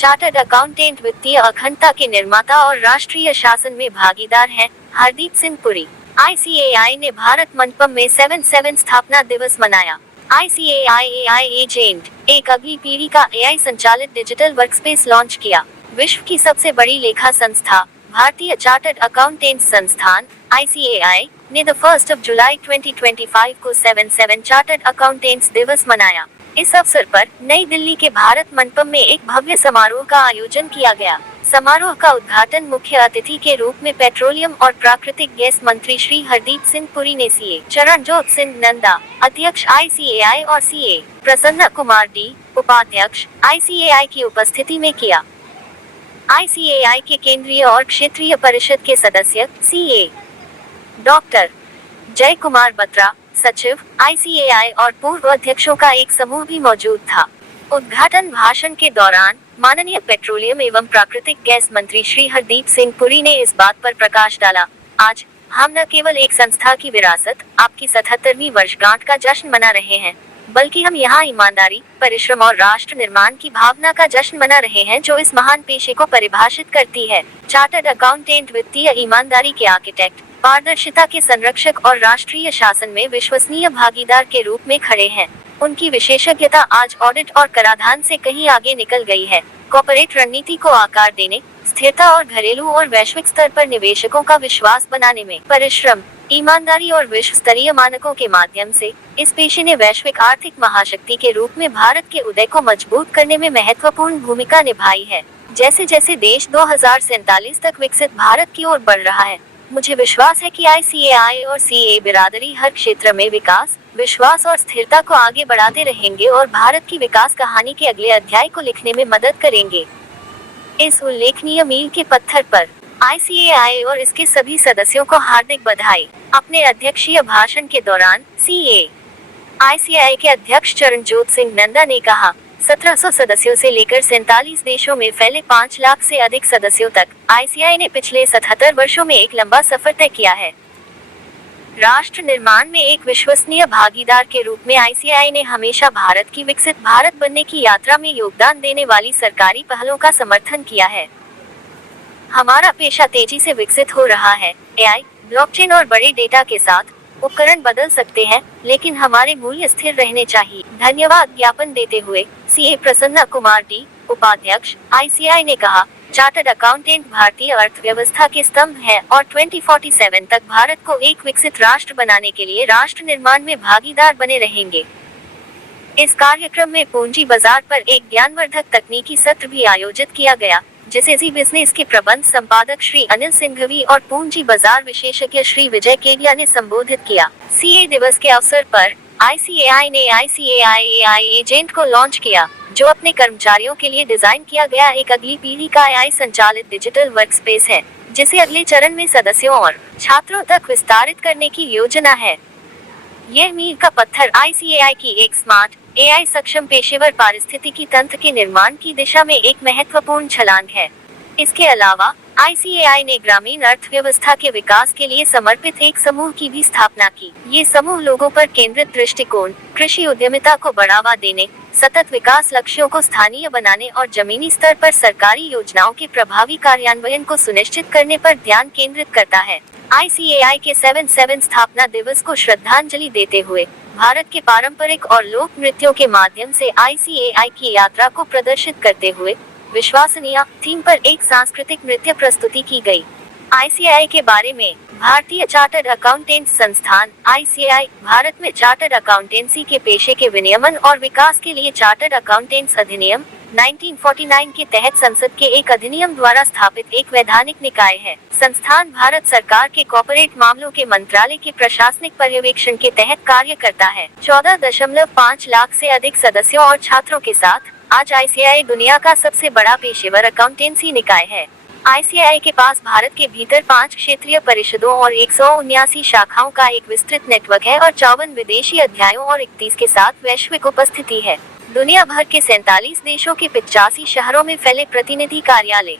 Chartered accountant वित्तीय अखंडता के निर्माता और राष्ट्रीय शासन में भागीदार हैं। हरदीप सिंह पुरी। ICAI ने भारत मंडपम में 7/7 स्थापना दिवस मनाया। ICAI AI एजेंट, एक अगली पीढ़ी का AI संचालित डिजिटल वर्कस्पेस लॉन्च किया। विश्व की सबसे बड़ी लेखा संस्था भारतीय चार्टर्ड अकाउंटेंट्स संस्थान ICAI ने 1 जुलाई 2025 को 7/7 चार्टर्ड अकाउंटेंट्स दिवस मनाया। इस अवसर पर नई दिल्ली के भारत मंडपम में एक भव्य समारोह का आयोजन किया गया। समारोह का उद्घाटन मुख्य अतिथि के रूप में पेट्रोलियम और प्राकृतिक गैस मंत्री श्री हरदीप सिंह पुरी ने CA चरणजोत सिंह नंदा, अध्यक्ष ICAI और CA प्रसन्ना कुमार D, उपाध्यक्ष ICAI की उपस्थिति में किया। ICAI के केंद्रीय और क्षेत्रीय परिषद के सदस्य CA डॉक्टर जय कुमार बत्रा, सचिव ICAI और पूर्व अध्यक्षों का एक समूह भी मौजूद था। उद्घाटन भाषण के दौरान माननीय पेट्रोलियम एवं प्राकृतिक गैस मंत्री श्री हरदीप सिंह पुरी ने इस बात पर प्रकाश डाला, आज हम न केवल एक संस्था की विरासत, आपकी 77वीं वर्षगांठ का जश्न मना रहे हैं, बल्कि हम यहाँ ईमानदारी, परिश्रम और राष्ट्र निर्माण की भावना का जश्न मना रहे हैं जो इस महान पेशे को परिभाषित करती है। चार्टर्ड अकाउंटेंट वित्तीय ईमानदारी के आर्किटेक्ट, पारदर्शिता के संरक्षक और राष्ट्रीय शासन में विश्वसनीय भागीदार के रूप में खड़े हैं। उनकी विशेषज्ञता आज ऑडिट और कराधान से कहीं आगे निकल गई है। कॉर्पोरेट रणनीति को आकार देने, स्थिरता और घरेलू और वैश्विक स्तर पर निवेशकों का विश्वास बनाने में परिश्रम, ईमानदारी और विश्व स्तरीय मानकों के माध्यम से इस पेशे ने वैश्विक आर्थिक महाशक्ति के रूप में भारत के उदय को मजबूत करने में महत्वपूर्ण भूमिका निभाई है। जैसे जैसे देश 2047 तक विकसित भारत की ओर बढ़ रहा है, मुझे विश्वास है कि ICAI और CA बिरादरी हर क्षेत्र में विकास, विश्वास और स्थिरता को आगे बढ़ाते रहेंगे और भारत की विकास कहानी के अगले अध्याय को लिखने में मदद करेंगे। इस उल्लेखनीय मील के पत्थर पर ICAI और इसके सभी सदस्यों को हार्दिक बधाई। अपने अध्यक्षीय भाषण के दौरान CA ICAI के अध्यक्ष चरणजोत सिंह नंदा ने कहा, 1700 सदस्यों से लेकर 47 देशों में फैले 5 लाख से अधिक सदस्यों तक ICAI ने पिछले 77 वर्षों में एक लंबा सफर तय किया है। राष्ट्र निर्माण में एक विश्वसनीय भागीदार के रूप में ICAI ने हमेशा भारत की विकसित भारत बनने की यात्रा में योगदान देने वाली सरकारी पहलों का समर्थन किया है। हमारा पेशा तेजी से विकसित हो रहा है। AI, ब्लॉकचेन और बड़े डेटा के साथ उपकरण बदल सकते हैं, लेकिन हमारे मूल्य स्थिर रहने चाहिए। धन्यवाद ज्ञापन देते हुए CA प्रसन्ना कुमार D, उपाध्यक्ष ICAI ने कहा, चार्टर्ड अकाउंटेंट भारतीय अर्थव्यवस्था के स्तंभ है और 2047 तक भारत को एक विकसित राष्ट्र बनाने के लिए राष्ट्र निर्माण में भागीदार बने रहेंगे। इस कार्यक्रम में पूंजी बाजार पर एक ज्ञानवर्धक तकनीकी सत्र भी आयोजित किया गया, जिसे जी बिजनेस के प्रबंध संपादक श्री अनिल सिंघवी और पूंजी बाजार विशेषज्ञ श्री विजय केडिया ने संबोधित किया। CA दिवस के अवसर पर ICAI ने ICAI AI एजेंट को लॉन्च किया, जो अपने कर्मचारियों के लिए डिजाइन किया गया एक अगली पीढ़ी का AI संचालित डिजिटल वर्कस्पेस है, जिसे अगले चरण में सदस्यों और छात्रों तक विस्तारित करने की योजना है। यह मील का पत्थर ICAI की एक स्मार्ट AI सक्षम पेशेवर पारिस्थितिकी तंत्र के निर्माण की दिशा में एक महत्वपूर्ण छलांग है। इसके अलावा ICAI ने ग्रामीण अर्थव्यवस्था के विकास के लिए समर्पित एक समूह की भी स्थापना की। ये समूह लोगों पर केंद्रित दृष्टिकोण, कृषि उद्यमिता को बढ़ावा देने, सतत विकास लक्ष्यों को स्थानीय बनाने और जमीनी स्तर पर सरकारी योजनाओं के प्रभावी कार्यान्वयन को सुनिश्चित करने पर ध्यान केंद्रित करता है। ICAI के 7/7 स्थापना दिवस को श्रद्धांजलि देते हुए भारत के पारंपरिक और लोक नृत्यों के माध्यम से ICAI की यात्रा को प्रदर्शित करते हुए विश्वसनीय थीम पर एक सांस्कृतिक नृत्य प्रस्तुति की गई। ICAI के बारे में भारतीय चार्टर्ड अकाउंटेंट्स संस्थान ICAI भारत में चार्टर्ड अकाउंटेंसी के पेशे के विनियमन और विकास के लिए चार्टर्ड अकाउंटेंट्स अधिनियम 1949 के तहत संसद के एक अधिनियम द्वारा स्थापित एक वैधानिक निकाय है। संस्थान भारत सरकार के कॉर्पोरेट मामलों के मंत्रालय के प्रशासनिक पर्यवेक्षण के तहत कार्य करता है। 14.5 लाख से अधिक सदस्यों और छात्रों के साथ आज ICAI दुनिया का सबसे बड़ा पेशेवर अकाउंटेंसी निकाय है। ICAI के पास भारत के भीतर 5 क्षेत्रीय परिषदों और 179 शाखाओं का एक विस्तृत नेटवर्क है और 54 विदेशी अध्यायों और 31 के साथ वैश्विक उपस्थिति है। दुनिया भर के 47 देशों के 85 शहरों में फैले प्रतिनिधि कार्यालय।